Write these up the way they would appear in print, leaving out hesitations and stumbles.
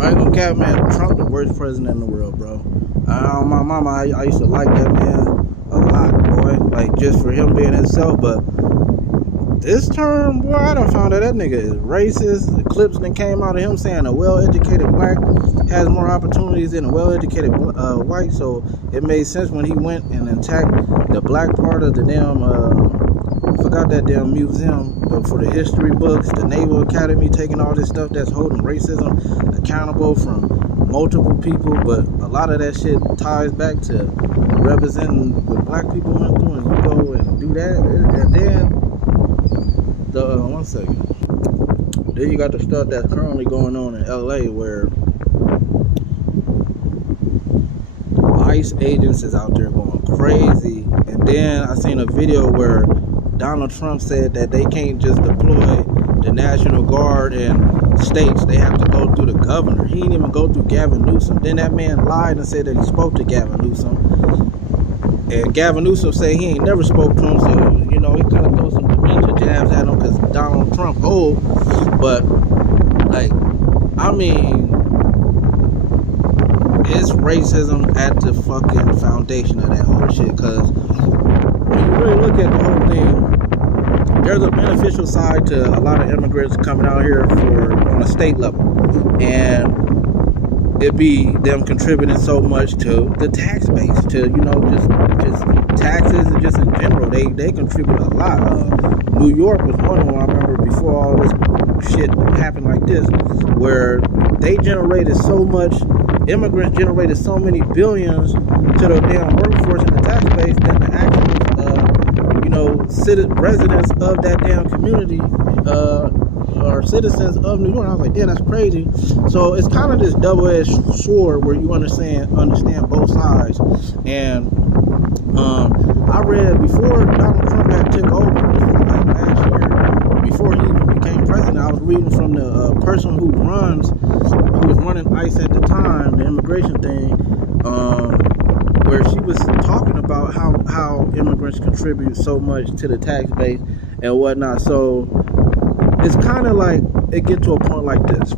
I ain't gonna cap, man. Trump the worst president in the world, bro. My mama, I used to like that man a lot, boy. Like, just for him being himself. But this term, boy, I done found out that nigga is racist. The clips that came out of him saying a well-educated black has more opportunities than a well-educated white. So it made sense when he went and attacked the black part of the damn, I forgot that damn museum, but for the history books, the Naval Academy taking all this stuff that's holding racism accountable from multiple people. But a lot of that shit ties back to representing what black people went through, and you go and do that, and then one second. Then you got the stuff that's currently going on in LA where ICE agents is out there going crazy. And then I seen a video where Donald Trump said that they can't just deploy the National Guard in states. They have to go through the governor. He didn't even go through Gavin Newsom. Then that man lied and said that he spoke to Gavin Newsom. And Gavin Newsom said he ain't never spoke to him, so, you know, he kind of throw some dementia jabs at him because Donald Trump old. But, like, I mean, it's racism at the fucking foundation of that whole shit. Because when you really look at the whole thing, there's a beneficial side to a lot of immigrants coming out here on a state level. And it be them contributing so much to the tax base, to, you know, just taxes and just in general. They contribute a lot. New York was one of them, I remember, before all this shit happened like this, where they generated so much, immigrants generated so many billions to the damn workforce and the tax base than the actual, you know, residents of that damn community, or citizens of New York. I was like, damn, that's crazy. So it's kind of this double-edged sword where you understand both sides. And I read before Donald Trump had took over, like last year, before he even became president, I was reading from the person who was running ICE at the time, the immigration thing, where she was talking about how immigrants contribute so much to the tax base and whatnot. So it's kind of like it get to a point like this.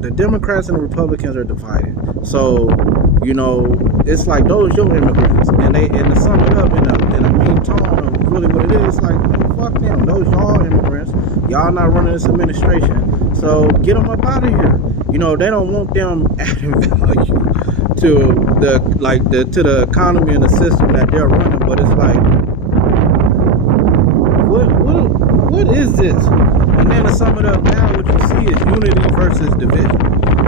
The Democrats and the Republicans are divided. So, you know, it's like those young immigrants, and to sum it up in a mean tone of really what it is, like, man, fuck them. Those y'all immigrants, y'all not running this administration, so get them up out of here. You know, they don't want them adding value to the economy and the system that they're running. But it's like, what is this? And then to sum it up now, what you see is unity versus division.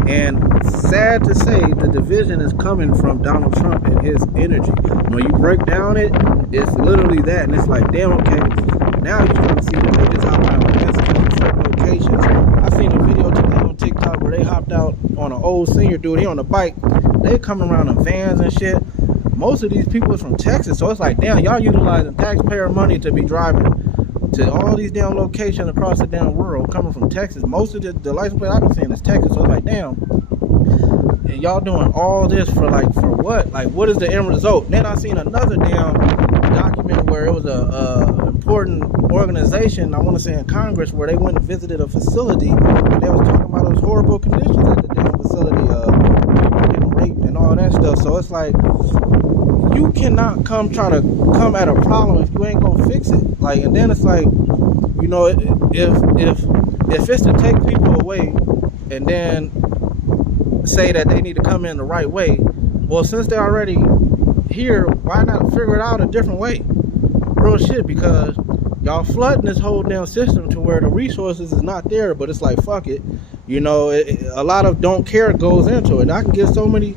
And sad to say, the division is coming from Donald Trump and his energy. When you break down it's literally that. And it's like, damn, okay, now you're starting to see that they just hopping out against locations. I seen a video today on TikTok where they hopped out on an old senior dude. He on a bike. They coming around in vans and shit. Most of these people is from Texas. So it's like, damn, y'all utilizing taxpayer money to be driving to all these damn locations across the damn world, coming from Texas. Most of the license plate I've been seeing is Texas. So it's like, damn, and y'all doing all this for what? Like, what is the end result? Then I seen another damn document where it was a important organization, I want to say in Congress, where they went and visited a facility and they was talking about those horrible conditions at the damn facility, people getting raped and all that stuff. So it's like, you cannot try to come at a problem if you ain't gonna fix it. Like, and then it's like, you know, if it's to take people away and then say that they need to come in the right way, well, since they're already here, why not figure it out a different way? Real shit, because y'all flooding this whole damn system to where the resources is not there. But it's like, fuck it, you know, a lot of don't care goes into it. I can give so many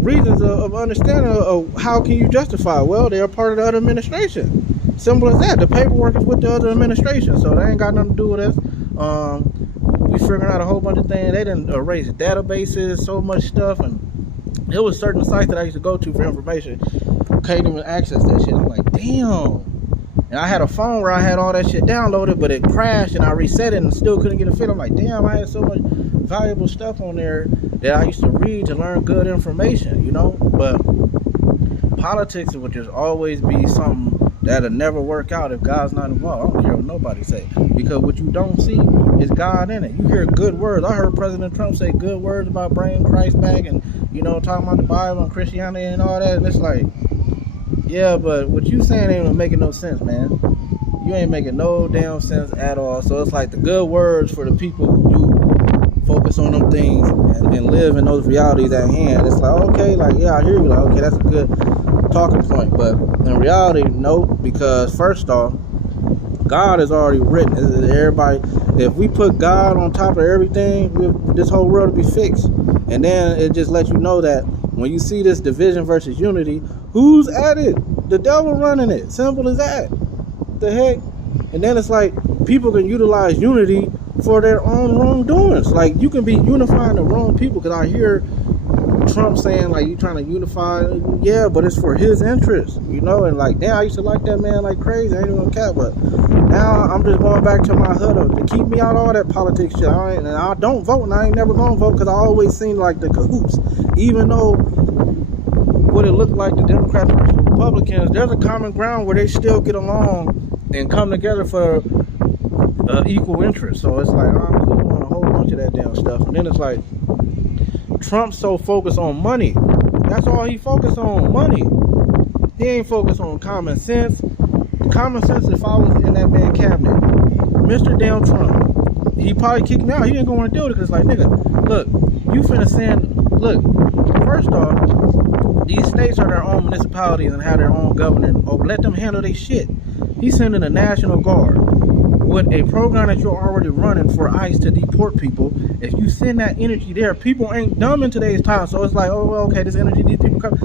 reasons of understanding of how can you justify, well, they're part of the other administration. Simple as that. The paperwork is with the other administration, so they ain't got nothing to do with us. We figuring out a whole bunch of things. They didn't erase databases, so much stuff, and it was certain sites that I used to go to for information, couldn't even access that shit. I'm like, damn. And I had a phone where I had all that shit downloaded, but it crashed and I reset it and still couldn't get it fit. I'm like, damn, I had so much valuable stuff on there that I used to read to learn good information, you know. But politics would just always be something that'll never work out if God's not involved. I don't care what nobody say, because what you don't see is God in it. You hear good words. I heard President Trump say good words about bringing Christ back and, you know, talking about the Bible and Christianity and all that, and it's like, yeah, but what you saying ain't making no sense, man. You ain't making no damn sense at all. So it's like the good words for the people who do focus on them things and live in those realities at hand. It's like, okay, like, yeah, I hear you. Like, okay, that's a good talking point. But in reality, no, because first off, God is already written. Everybody, if we put God on top of everything, this whole world will be fixed. And then it just lets you know that when you see this division versus unity, who's at it? The devil running it. Simple as that. The heck? And then it's like people can utilize unity for their own wrongdoings. Like, you can be unifying the wrong people, because I hear Trump saying like you trying to unify, yeah, but it's for his interest, you know. And like, damn, I used to like that man like crazy. I ain't even gonna cap, but now I'm just going back to my hood to keep me out all that politics shit. And I don't vote, and I ain't never gonna vote, because I always seem like the cahoots. Even though what it looked like the Democrats versus the Republicans, there's a common ground where they still get along and come together for equal interest. So it's like, I'm cool on a whole bunch of that damn stuff. And then it's like, Trump's so focused on money. That's all he focused on, money. He ain't focused on common sense. Common sense, if I was in that man cabinet, Mr. Damn Trump, he probably kicked me out. He ain't gonna want to do it, because it's like, nigga, look, you finna send, look, first off, these states are their own municipalities and have their own governor. Or let them handle their shit. He's sending the National Guard with a program that you're already running for ICE to deport people. If you send that energy there, people ain't dumb in today's time. So it's like, oh, well, okay, this energy, these people come.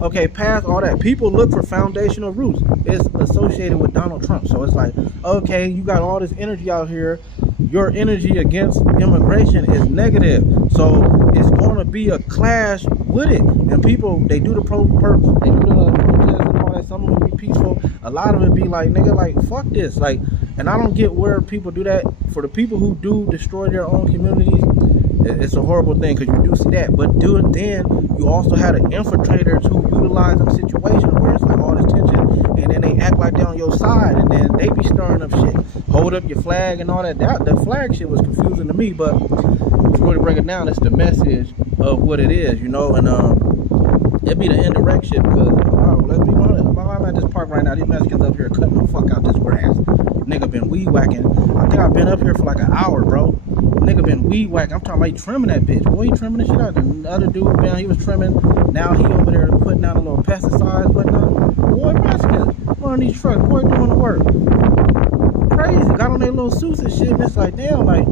Okay, past all that, people look for foundational roots. It's associated with Donald Trump. So it's like, okay, you got all this energy out here. Your energy against immigration is negative. So it's going to be a clash with it. And people, they do the protest and all that. Some of it be peaceful. A lot of it be like, nigga, like, fuck this. Like, and I don't get where people do that. For the people who do destroy their own communities, it's a horrible thing, because you do see that. But then you also have the infiltrators who utilize them situations where it's like all this tension, and then they act like they're on your side, and then they be stirring up shit. Hold up your flag and all that. The flag shit was confusing to me, but if you really break it down, it's the message of what it is, you know. And it be the indirect shit, because let's be honest, I'm at this park right now. These Mexicans up here cutting the fuck out this grass. Nigga been weed whacking. I think I've been up here for like an hour, bro. Nigga been weed whacking. I'm talking about he trimming that bitch. Boy, he trimming the shit out. The other dude, man, he was trimming. Now he over there putting out a little pesticides, whatnot. Boy, Mexicans, one of these trucks, boy, doing the work. Crazy. Got on their little suits and shit, and it's like, damn, like,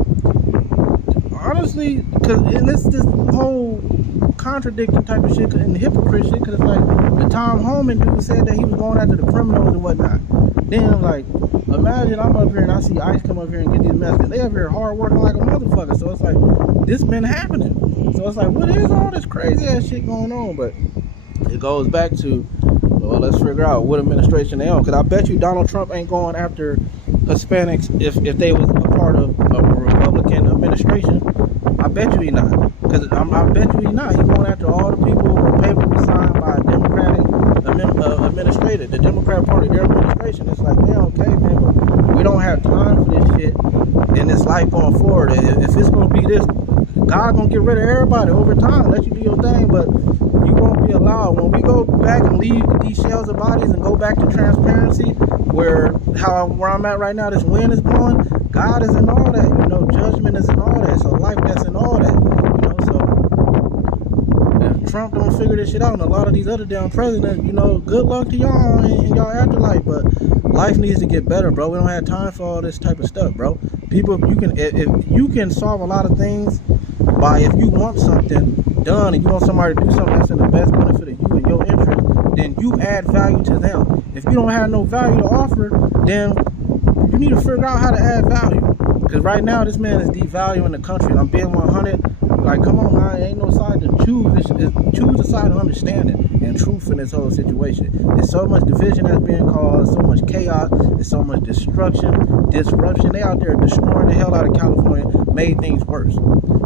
honestly, because in this whole contradicting type of shit and hypocrite shit, because it's like the Tom Homan dude said that he was going after the criminals and whatnot. Then, like, imagine I'm up here and I see ICE come up here and get these Mexicans. They up here hard working like a motherfucker. So it's like, this been happening. So it's like, what is all this crazy ass shit going on? But it goes back to, well, let's figure out what administration they on. Because I bet you Donald Trump ain't going after Hispanics if they was a part of a Republican administration. I bet you he not. Because I bet you he not. He's going after all the people who papers be signed by a Democratic administrator, the Democrat Party, their administration. It's like, man, okay, man, but we don't have time for this shit in this life going forward. If it's going to be this, God going to get rid of everybody over time, let you do your thing, but you won't be allowed. When we go back and leave these shells of bodies and go back to transparency, where I'm at right now, this wind is blowing, God is in all that, you know, judgment is in all that, so life that's in all that, you know. So if Trump don't figure this shit out, and a lot of these other damn presidents, you know, good luck to y'all in y'all afterlife, but life needs to get better, bro. We don't have time for all this type of stuff, bro. People, if you can solve a lot of things by, if you want something done and you want somebody to do something that's in the best benefit of you and your interest, then you add value to them. If you don't have no value to offer, then you need to figure out how to add value. Because right now, this man is devaluing the country. I'm being 100. Like, come on, man, ain't no side to choose. Choose a side of understanding and truth in this whole situation. There's so much division that's being caused, so much chaos, there's so much destruction, disruption. They out there destroying the hell out of California, made things worse.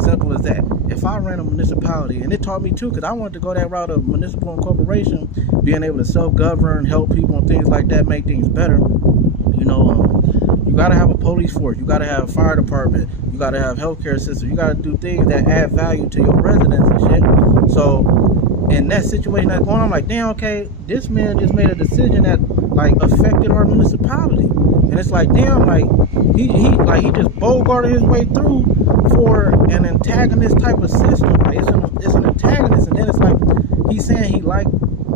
Simple as that. If I ran a municipality, and it taught me too, because I wanted to go that route of municipal incorporation, being able to self-govern, help people and things like that, make things better. You got to have a police force. You got to have a fire department. You got to have healthcare system. You got to do things that add value to your residents and shit. So in that situation that's going on, I'm like, damn, okay, this man just made a decision that like affected our municipality. And it's like, damn, like he just bogarted his way through for an antagonist type of system. Like it's an antagonist, and then it's like he's saying he liked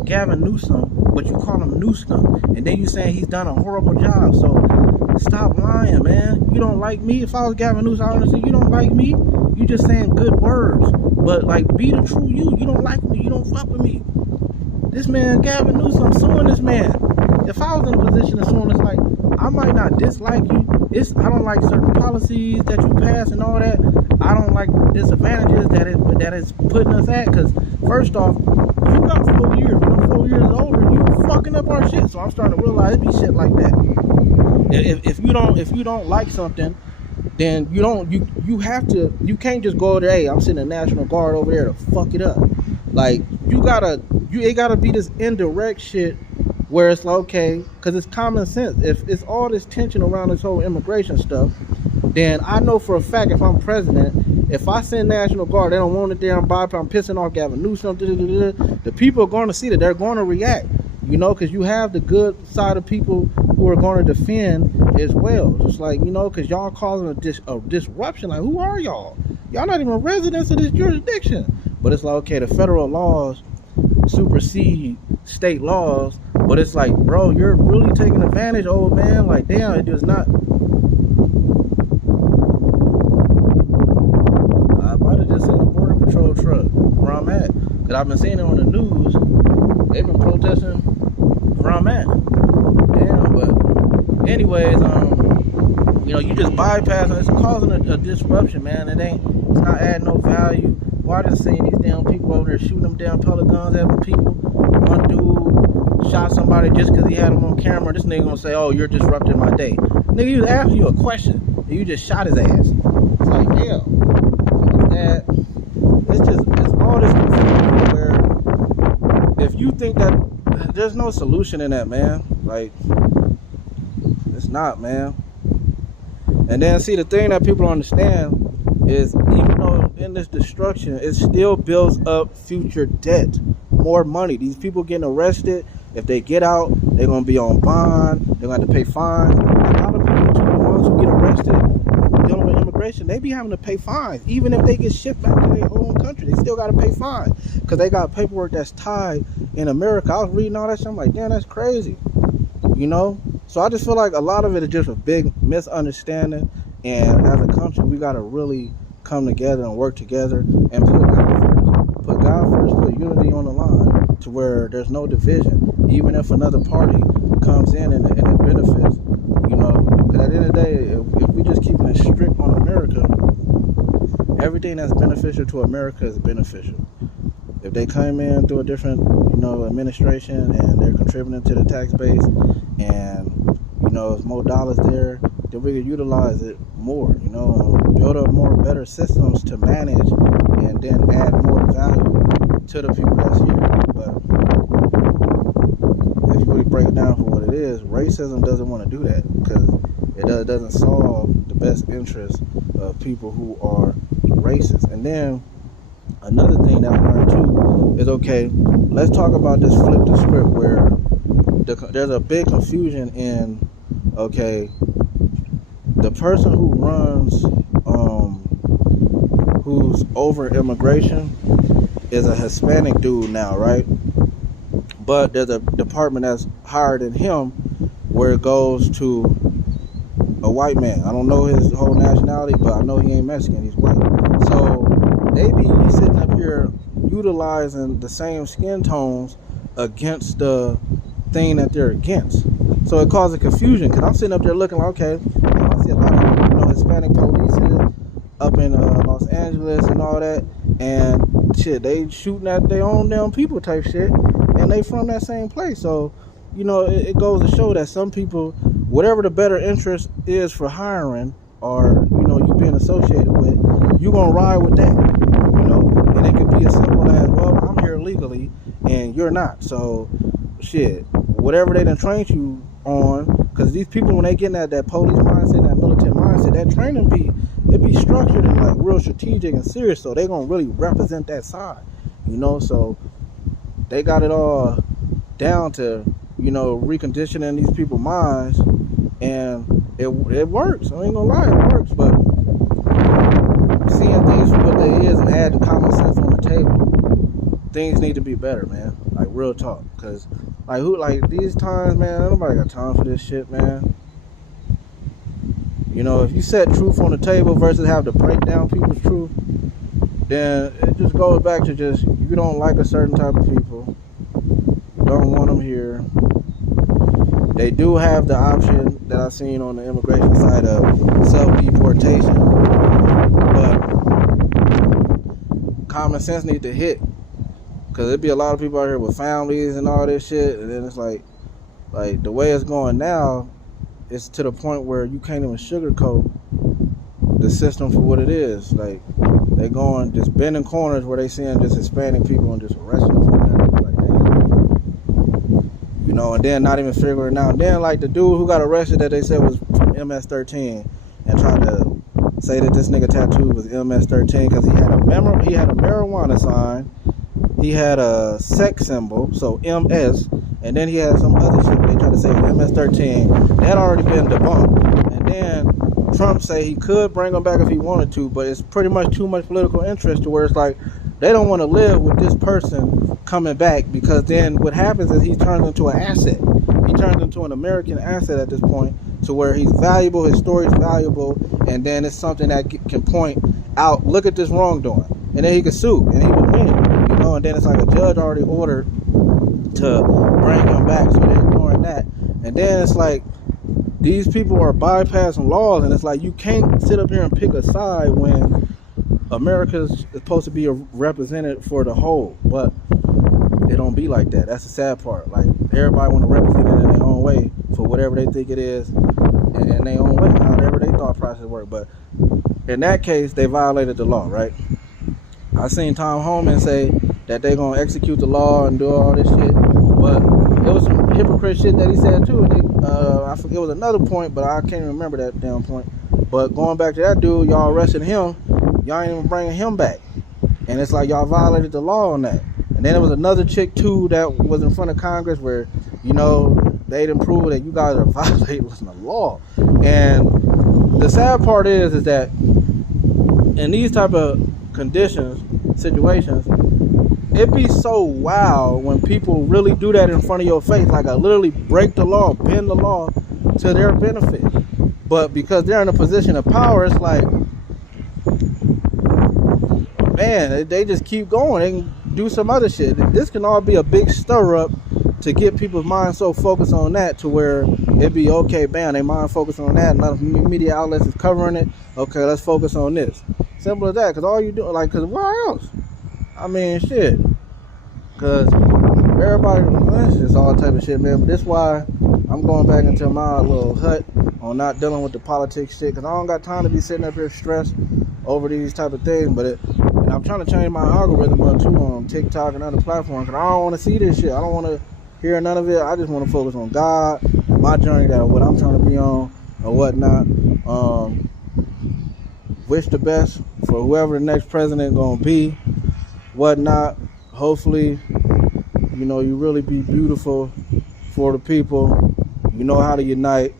Gavin Newsom, but you call him Newsom, and then you saying he's done a horrible job. So stop lying, man. You don't like me. If I was Gavin Newsom, I would say you don't like me. You just saying good words, but like be the true you. You don't like me. You don't fuck with me. This man, Gavin Newsom, suing this man. If I was in a position of suing, it's like I might not dislike you. I don't like certain policies that you pass and all that. I don't like disadvantages that it's putting us at. Because first off, you got 4 years. When I'm 4 years older, you fucking up our shit. So I'm starting to realize it be shit like that. If you don't like something, then you can't just go over there. Hey, I'm sending the National Guard over there to fuck it up. Like it gotta be this indirect shit where it's like, okay, because it's common sense. If it's all this tension around this whole immigration stuff, then I know for a fact if I'm president, if I send National Guard, they don't want it there, I'm pissing off Gavin Newsom, the people are going to see that, they're going to react, because you have the good side of people who are going to defend as well. Just like, because y'all causing a disruption. Like, who are y'all? Y'all not even residents of this jurisdiction. But it's like, okay, the federal laws supersede state laws, but it's like, bro, you're really taking advantage, old man. Like, damn, it does not. I might have just seen a border patrol truck where I'm at, because I've been seeing it on the news. They've been protesting where I'm at. Damn, but anyways, you just bypassing. It's causing a disruption, man. It's not adding no value. Why just seeing these damn people over there shooting them damn pellet guns at people? One dude shot somebody just because he had them on camera. This nigga gonna say, "Oh, you're disrupting my day." Nigga, he was asking you a question, and you just shot his ass. It's like, yeah, it's all this confusion where if you think that there's no solution in that, man, like it's not, man. And then see, the thing that people don't understand is even though in this destruction, it still builds up future debt, more money. These people getting arrested, if they get out, they're going to be on bond, they're going to have to pay fines. A lot of people, too, the ones who get arrested dealing with immigration, they be having to pay fines. Even if they get shipped back to their own country, they still got to pay fines because they got paperwork that's tied in America. I was reading all that shit, I'm like, damn, that's crazy, So I just feel like a lot of it is just a big misunderstanding, and as a country, we got to really come together and work together and put God first, put unity on the line to where there's no division, even if another party comes in and it benefits, because at the end of the day, if we just keeping it strict on America, everything that's beneficial to America is beneficial. If they come in through a different, administration and they're contributing to the tax base and, there's more dollars there, then we can utilize it more, build up more better systems to manage and then add more value to the people that's here. But if you really break it down for what it is, racism doesn't want to do that because it doesn't solve the best interests of people who are racist. And then another thing that I learned too is, okay, let's talk about this flip the script where there's a big confusion in, okay, the person who runs, who's over immigration is a Hispanic dude now, right? But there's a department that's higher than him where it goes to a white man. I don't know his whole nationality, but I know he ain't Mexican, he's white. So they be sitting up here utilizing the same skin tones against the thing that they're against. So it causes confusion because I'm sitting up there looking like, okay, I see a lot of Hispanic police up in Los Angeles and all that, and shit, they shooting at their own damn people type shit, and they from that same place. So it goes to show that some people, whatever the better interest is for hiring, or you've been been associated with, you gonna ride with that, you know. And it could be as simple as, well, I'm here legally and you're not, so shit, whatever they done trained you on, because these people, when they get in that police mindset, that militant mindset, that training be structured and like real strategic and serious, so they gonna really represent that side, you know. So they got it all down to, you know, reconditioning these people's minds, and it works. I ain't gonna lie, it works. But seeing things for what they is and add the common sense on the table, things need to be better, man. Like real talk, because like these times, man, nobody got time for this shit, man. You know, if you set truth on the table versus have to break down people's truth, then it just goes back to just, you don't like a certain type of people, you don't want them here. They do have the option that I've seen on the immigration side of self-deportation, but common sense need to hit, because there'd be a lot of people out here with families and all this shit, and then it's like the way it's going now, it's to the point where you can't even sugarcoat the system for what it is. Like, they going just bending corners where they seeing just Hispanic people and just arresting them for that. Like, damn. You know, and then not even figuring out. Then like the dude who got arrested that they said was from MS-13 and tried to say that this nigga tattoo was MS-13 because he had a marijuana sign, he had a sex symbol, so MS, and then he had some other shit they tried to say was MS-13. That already been debunked. And then Trump say he could bring him back if he wanted to, but it's pretty much too much political interest to where it's like they don't want to live with this person coming back, because then what happens is he turns into an asset. He turns into an American asset at this point, to where he's valuable, his story's valuable, and then it's something that can point out, look at this wrongdoing, and then he could sue and he would win, you know. And then it's like a judge already ordered to bring him back, so they're ignoring that. And then it's like these people are bypassing laws, and it's like you can't sit up here and pick a side when America's supposed to be represented for the whole. But it don't be like that. That's the sad part. Like, everybody want to represent it in their own way for whatever they think it is, and in their own way, however they thought process work. But in that case, they violated the law, right? I seen Tom Homan say that they gonna execute the law and do all this shit, but it was some hypocrite shit that he said too. And I forget, it was another point, but I can't remember that damn point. But going back to that dude, y'all arrested him, y'all ain't even bringing him back, and it's like y'all violated the law on that. And then there was another chick too that was in front of Congress where, you know, they didn't prove that you guys are violating the law. And the sad part is that in these type of conditions, situations, it be so wild when people really do that in front of your face, like I literally break the law, bend the law to their benefit. But because they're in a position of power, it's like, man, they just keep going. They can do some other shit. This can all be a big stir up to get people's minds so focused on that to where it be, okay, bam, they mind focused on that, and other media outlets is covering it. Okay, let's focus on this. Simple as that. Because all you do, like, because why else? I mean, shit. Because everybody, it's just all type of shit, man. But that's why I'm going back into my little hut on not dealing with the politics shit. Because I don't got time to be sitting up here stressed over these type of things. But and I'm trying to change my algorithm up too on TikTok and other platforms. Because I don't want to see this shit. I don't want to hear none of it. I just want to focus on God, my journey, that what I'm trying to be on or whatnot. Wish the best for whoever the next president gonna be, whatnot. Hopefully, you know, you really be beautiful for the people. You know how to unite.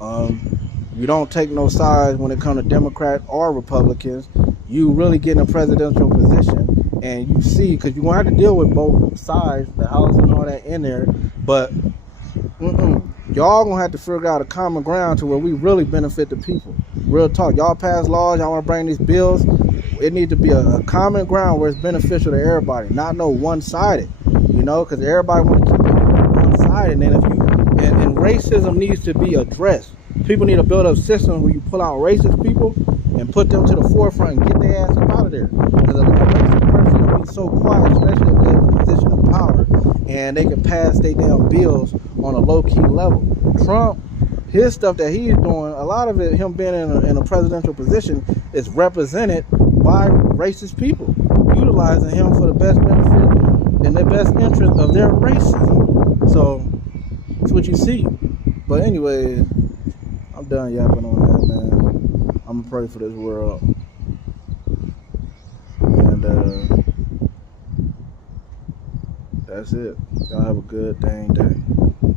You don't take no sides when it comes to Democrat or Republicans. You really get in a presidential position, and you see, because you're gonna have to deal with both sides, the House and all that in there. But y'all gonna have to figure out a common ground to where we really benefit the people. Real talk. Y'all pass laws, y'all want to bring these bills. It needs to be a common ground where it's beneficial to everybody, not no one-sided. You know, because everybody want to keep it one-sided. And if and racism needs to be addressed. People need to build up systems where you pull out racist people and put them to the forefront and get their ass up out of there. Because a racist person will be so quiet, especially if they're in a position of power and they can pass their damn bills on a low-key level. Trump his stuff that he's doing, a lot of it, him being in a presidential position, is represented by racist people, utilizing him for the best benefit and the best interest of their racism. So that's what you see. But anyway, I'm done yapping on that, man. I'm gonna pray for this world, and that's it. Y'all have a good dang day.